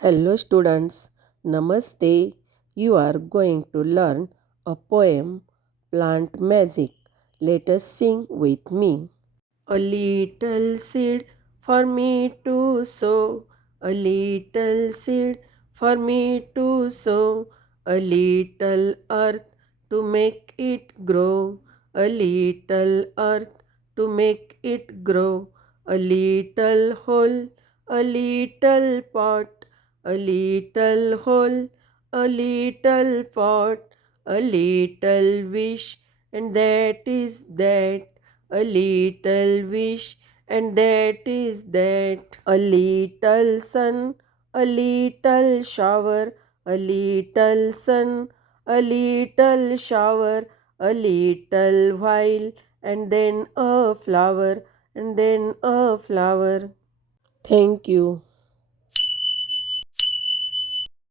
Hello students, Namaste. You are going to learn a poem, Plant Magic. Let us sing with me. A little seed for me to sow, a little seed for me to sow, a little earth to make it grow, a little earth to make it grow, a little hole, a little pot, a little hole, a little pot, a little wish, and that is that, a little wish, and that is that. A little sun, a little shower, a little sun, a little shower, a little while, and then a flower, and then a flower. Thank you.